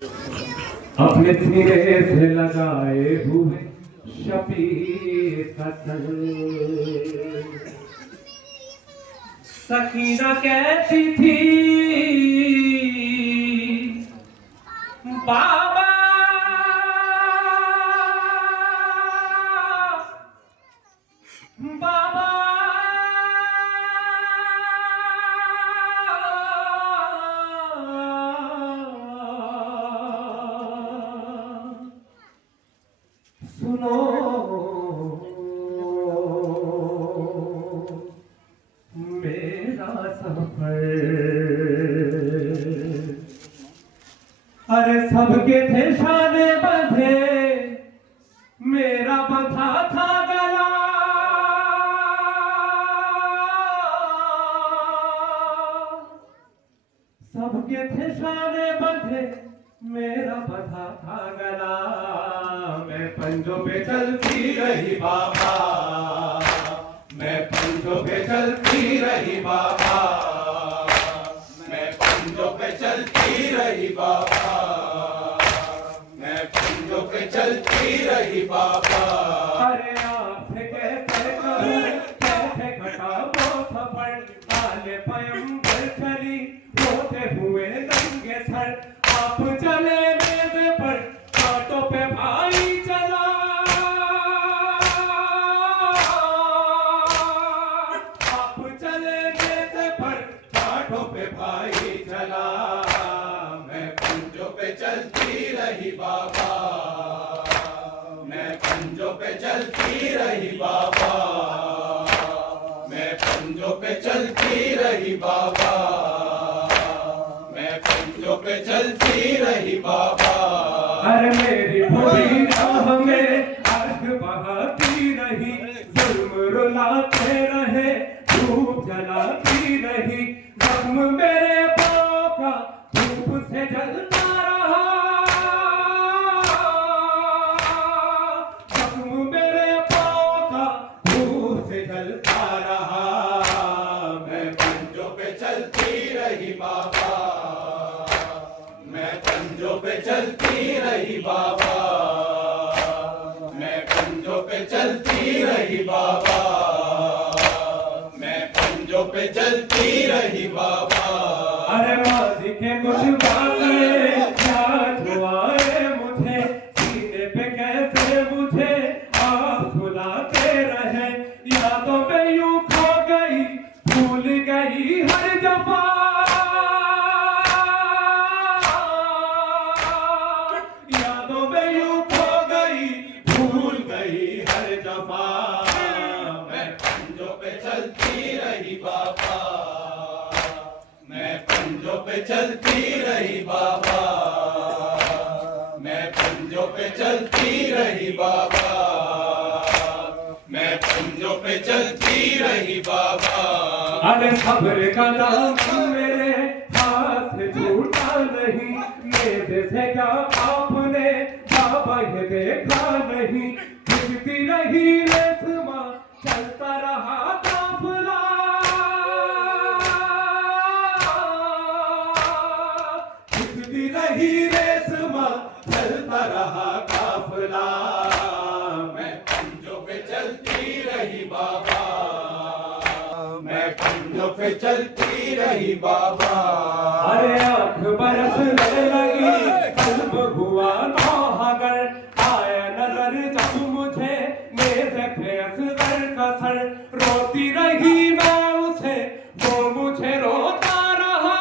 अपने सिरे से लगाए हुए शबीर का तन। सकीना कहती थी बाबा बाबा सुनो मेरा सफर। अरे सबके थे शाने बंधे, मेरा बंधा था गला। सबके थे शाने बंधे, मेरा बंधा था गला। मैं पंजों पे चलती रही बाबा, मैं पंजों पे चलती रही बाबा, मैं पंजों पे चलती रही बाबा, मैं पंजों पे चलती रही बाबा। अरे आपसे कैसे करूं, कैसे घटाओ सफर, आले पैगंबर चली होते हुए नंगे सर। आप चले मेरे पर, कांटों पे भाई चला। आप चले मेरे पर, कांटों पे भाई चला। मैं पंजों पे चलती रही बाबा, मैं पंजों पे चलती रही बाबा, मैं पंजों पे चलती रही बाबा, मैं पंजों पे चलती रही बाबा। अरे मेरी पूरी राह में आग बहाती रही, जुल्म रुलाते रहे, धूप जलाती रही। जख्म मेरे पाँव का धूप से जलता रहा, जख्म मेरे पाँव का धूप से जलता रहा। मैं पंजों पे चलती रही बाबा, मैं पंजों पे चलती रही बाबा, मैं पंजों पे चलती रही बाबा, मैं पंजों पे चलती रही बाबा। अरे माजी के कुछ बातें याद आए मुझे, सीने पे कैसे मुझे आप सुलाते रहे। यादों में यूं खो गई, भूल गई हर जफा। यादों में यूं खो गई, भूल गई हर जफा। मैं पंजों पे चलती रही बाबा, मैं पंजों पे चलती रही बाबा, मैं पंजों पे चलती रही बाबा, मैं पंजों पे चलती रही बाबा। अरे सब्र का दामन मेरे हाथ छूटा नहीं, मेरे से क्या आपने बाबा ये देखा नहीं। खिंचती रही रेशमा, चलता रहा काफिला। खिंचती रही रेशमा, चलता रहा काफिला। मैं पंजों पे चलती रही बाबा, मैं पंजों पे चलती रही बाबा। अरे आँख बरसने लगी, कल्ब हुआ नौहागर, आया नजर जब मुझे मेरे पे असगर का सर। रोती रही मैं उसे, वो मुझे रोता रहा।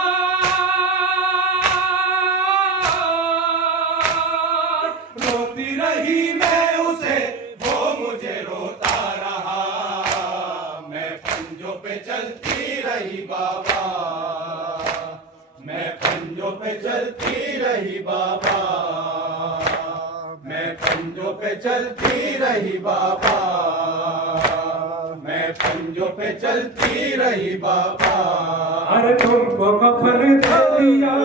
रोती रही मैं उसे, वो मुझे रोता रहा। मैं पंजों पे चलती रही बाबा, मैं पंजों पे चलती रही बाबा, मैं पंजों पे चलती रही बाबा, मैं पंजों पे चलती रही बाबा। अरे तुमको कफन दे दिया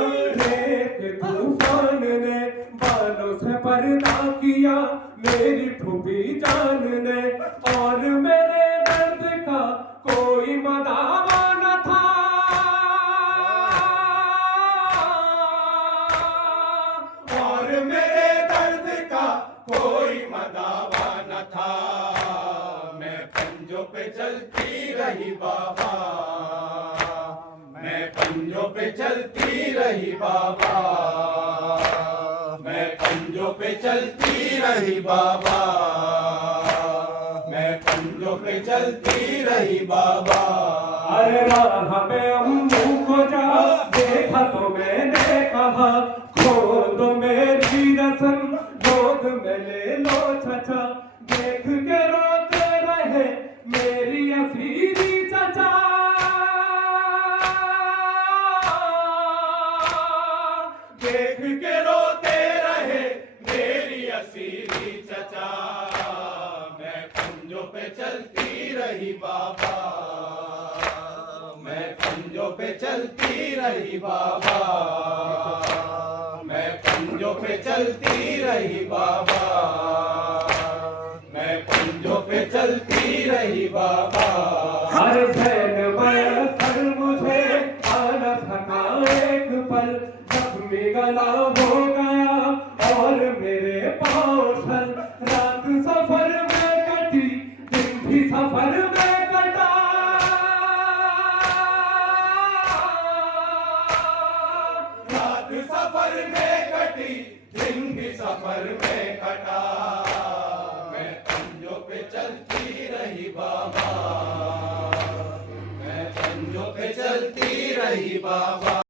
एक तूफान ने, बालों से पर्दा किया मेरी फूफी जान ने। और मेरे दर्द का कोई मदावा न था। और मेरे दर्द का कोई मदावा न था। मैं पंजों पे चलती रही बाबा, मैं पंजों पे चलती रही बाबा, मैं पंजों पे चलती रही बाबा, मैं पंजों पे चलती रही बाबा। अरे राह पे अम्मू को जा देखा तो मैंने कहा, खोल दो मेरी रस्म गोद में ले लो चचा, देख के रोते रहे मेरी असीरी चचा। देख के रोते रहे मेरी असीरी चचा। मैं पंजों पे चलती रही बाबा, मैं पंजों पे चलती रही बाबा, मैं पंजों पे चलती रही बाबा, मैं पंजों पे चलती रही बाबा। हर जैन सर मुझे आना थका एक पल, जख्मी गला हो गया और मेरे पाँव छल। रात सफर में कटी, दिन भी सफर में कटा। रात सफर में कटी, दिन भी सफर में कटा। मैं पंजों पे चलती रही बाबा, मैं पंजों पे चलती रही बाबा।